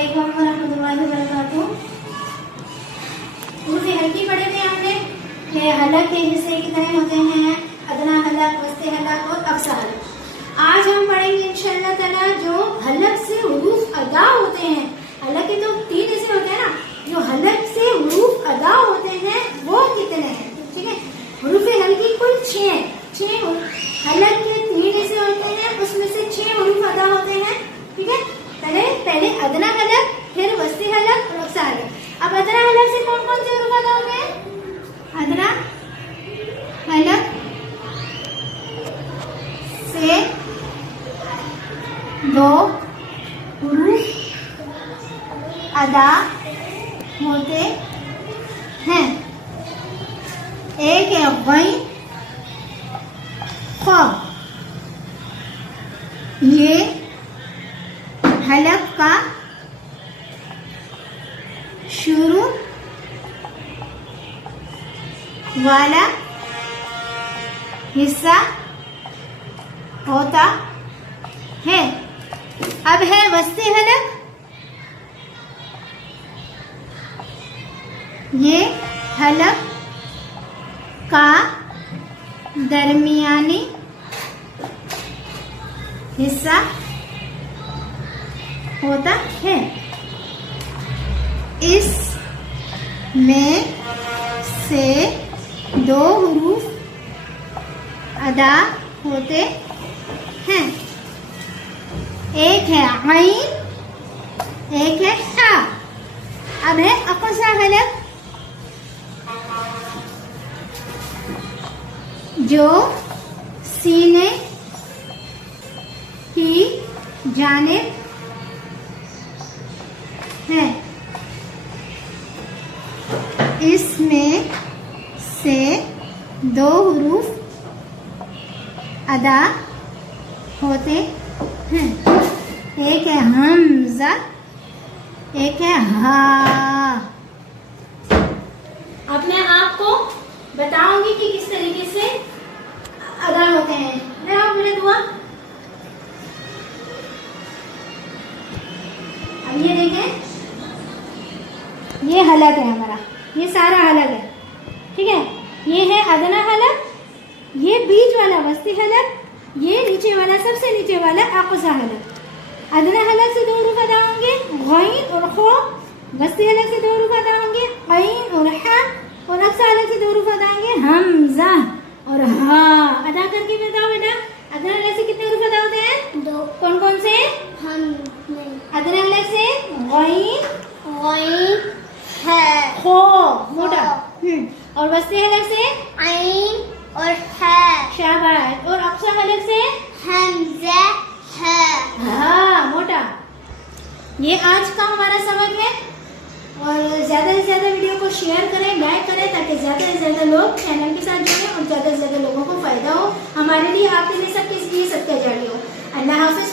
अस्सलामुअलैकुम वरहमतुल्लाहि वबरकातुहू। उर्फ़ हल्की पढ़े थे हमने कि हलक के हिस्से कितने होते हैं, अदना हलक, वस्ती हलक और अक्सा हलक। आज हम पढ़ेंगे इंशाअल्लाह ताला जो हलक से हुरूफ अदा होते हैं। हलक के तो 3 हिस्से होते हैं ना, जो हलक से हुरूफ अदा होते हैं वो कितने हैं, ठीक है। हुरूफ हल्की कुल 6 हलक के 3 हिस्से होते हैं, उसमें से 6 हुरूफ अदा होते हैं, ठीक है। पहले अदना हलक, फिर वस्ती हलक और अक्सा हलक। अब अदना हलक से कौन कौन से हुरूफ अदा होते हैं? अदना हलक से 2 हुरूफ अदा होते हैं। एक है गैन, ख। ये हलक का शुरू वाला हिस्सा होता है। अब है वस्ती हलक। ये हलक का दरमियानी हिस्सा होता है। इसमें से 2 हुरूफ अदा होते हैं। एक है आइन, एक है हा। अब है अक्सा हलक, जो सीने की जानिब है। इसमें से 2 हुरूफ अदा होते हैं। एक है हमजा, एक है हा। अब मैं आपको बताऊंगी कि किस तरीके से अदा होते हैं। मैं आप मेरे दुआ। अब ये देखें, ये हलक है हमारा, ये सारा हलक है, ठीक है। ये है अदना हलक, ये बीच वाला वस्ती हलक, ये नीचे वाला सबसे नीचे वाला अक्सा हलक। अदना हलक से 2 हुरूफ अदा होंगे, गैन और खो। वस्ती हलक से 2 हुरूफ अदा होंगे, ऐन और हा। और अक्सा हलक से 2 हुरूफ अदा होंगे, हमजा और हा। अदा करके बताओ बेटा, अदना हलक से कितने हुरूफ अदा होते हैं? 2। कौन कौन से? अदना हलक से गैन है, खो मोटा, और वस्ती हलक से ऐन और है, शाबाश। और अक्सा हलक से हमजा है, हाँ मोटा। ये आज का हमारा सबक है। और ज्यादा से ज्यादा वीडियो को शेयर करें, लाइक करें, ताकि ज्यादा से ज्यादा लोग चैनल के साथ जुड़ें और ज्यादा से ज्यादा लोगों को फायदा हो, हमारे लिए, आपके लिए, सबके लिए सबका जारी हो। अल्लाह हाफिज़।